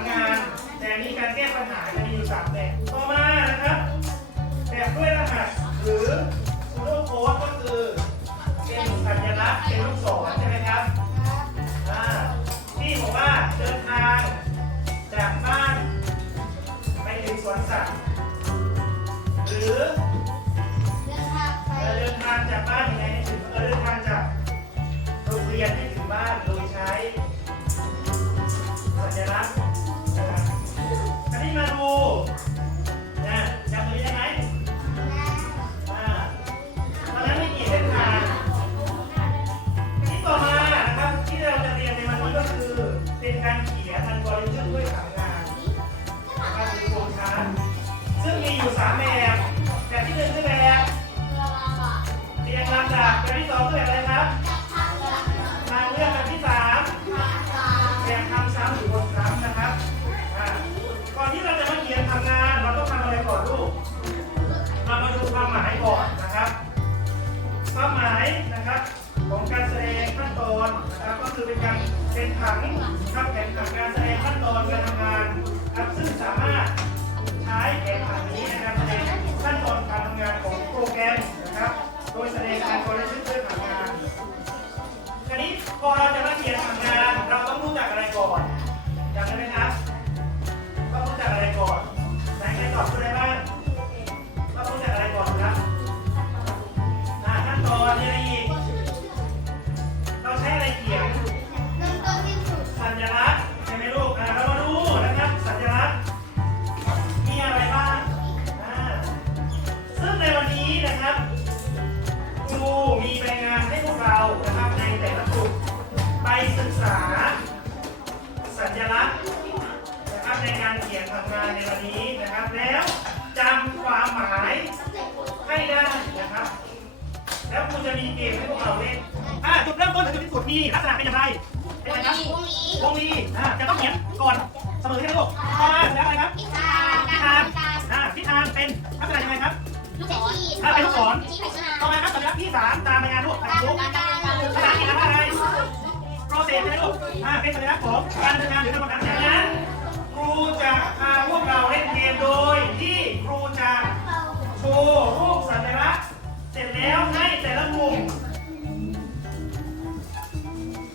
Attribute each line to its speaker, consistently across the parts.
Speaker 1: ำงาน แต่นี้การแก้ปัญหาจะมีอยู่สามแบบต่อมานะครับ แบบด้วยรหัสหรือซูโดโค้ดก็คือเป็นสัญลักษณ์เป็นลูกศรใช่ไหมครับที่บอกว่าเดินทางจากบ้านไปถึงสวนสัตว์หรือเดินทางจากบ้าน อยู่สามแบบแบบที่หนึ่งคือแบบ เรียงลำดับแบบที่สองคืออะไรครับทางเลือกแบบที่สามแบบทำซ้ำหรือวนซ้ำนะครับก่อนที่เราจะมาเขียนทำงานเราต้องทำอะไรก่อนลูกเรามาดูความหมายก่อนนะครับ ความหมายนะครับของการแสดงขั้นตอนนะครับก็คือเป็นการเป็นผังครับแผนกับการแสดงขั้นตอนการทำงานครับซึ่งสามารถ โดยแสดงการกลยุทธ์ด้วย ศึกษา สัญลักษณ์นะครับในการเขียนทำงานในวันนี้นะครับ แล้วจำความหมายให้ได้นะครับ แล้วครูจะมีเกมให้พวกเราเล่นอ่าจุดเริ่มต้นถึงจุดที่สุดมีลักษณะเป็นอย่างไรเป็นอะไรครับวงลีอ่าจะต้องเขียนก่อนเสมอใช่ไหมลูกต่อมาแล้วอะไรครับทิศทางอ่าทิศทางเป็นลักษณะยังไงครับต่อมาครับสัญลักษณ์ที่สามตามรายงานลูกไปลูกภาษาอั process ใช่ไหมลูกอ่าเป็นสัญลักษณ์ของการทำงานหรือกระบวนการทำงานครูจะพาพวกเราเล่นเกมโดย ที่ครูจะโชว์รูปสัญลักษณ์เสร็จแล้วให้แต่ละกลุ่ม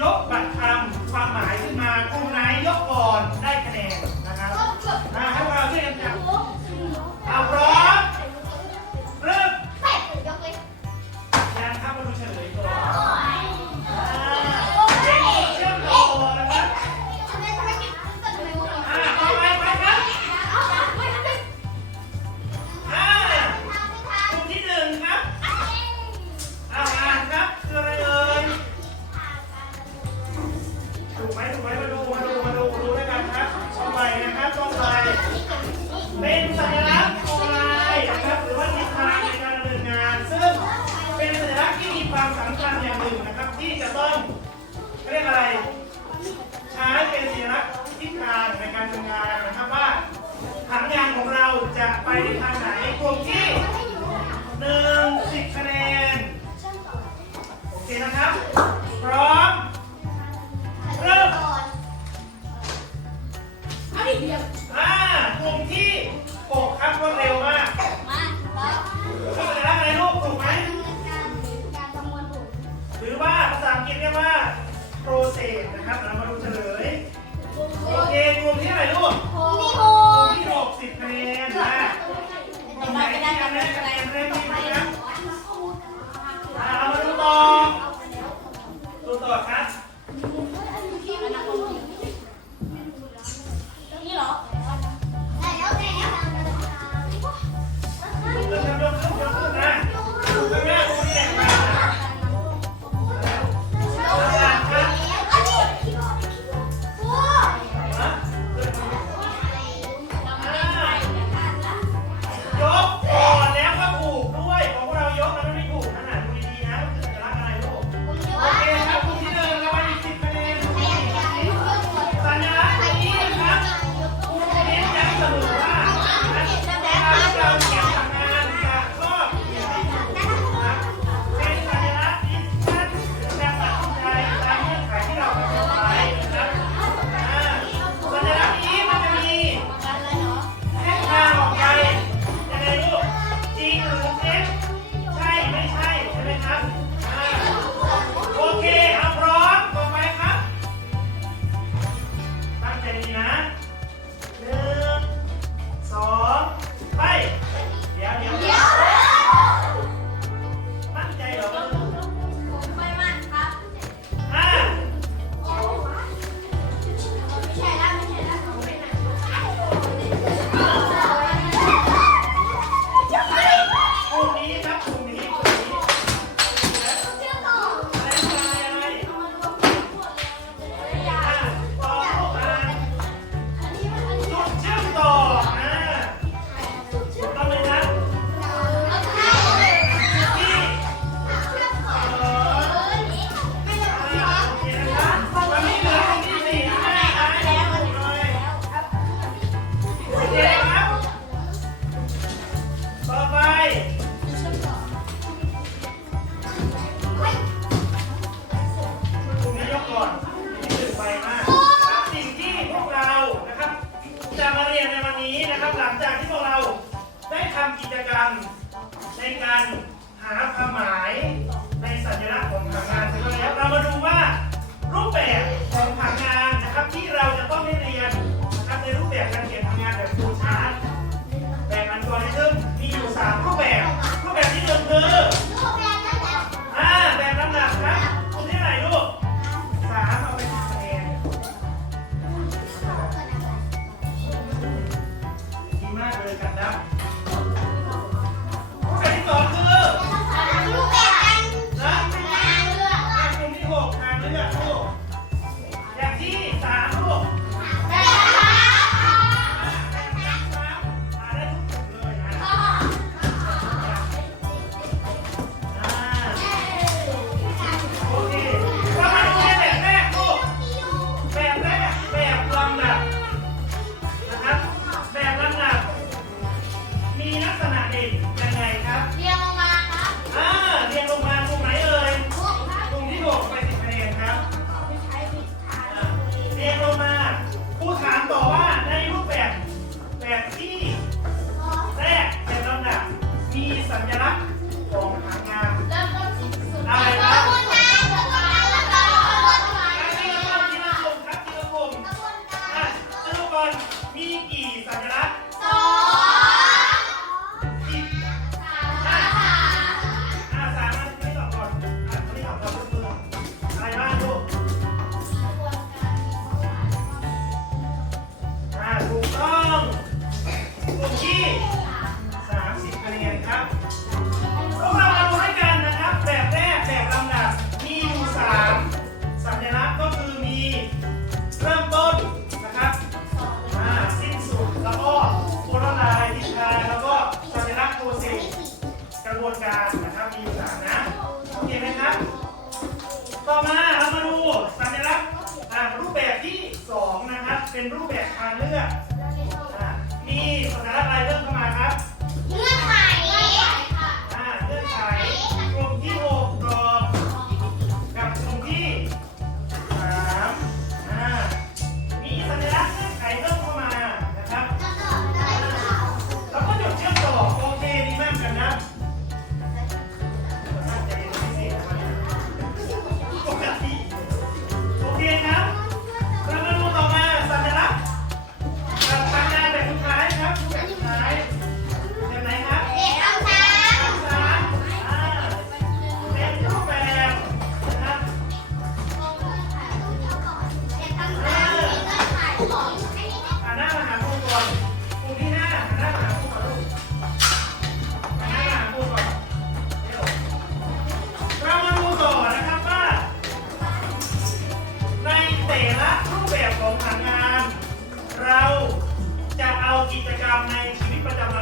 Speaker 1: ยกบัตรคำความหมายขึ้นมากลุ่มไหนยกก่อนได้คะแนน ผังงานของเราจะไปในทางไหนกลุ่มที่หนึ่งสิบคะแนน โอเคนะครับ พร้อม เริ่มอ่ากลุ่มที่หกครับรวดเร็วมากสัญลักษณ์อะไรลูกถูกไหม หรือว่าภาษาอังกฤษเรียกว่า process นะครับเรามาดูเฉลย โอเคกลุ่มที่อะไหรลูกมที่หก สิบคะแนนนะกลุ่มไหนที่ยังไม่ได้คะแนนเริ่มที่นะครับอ่าเรามาดูต่อ กิจกรรมในชีวิตประจำวัน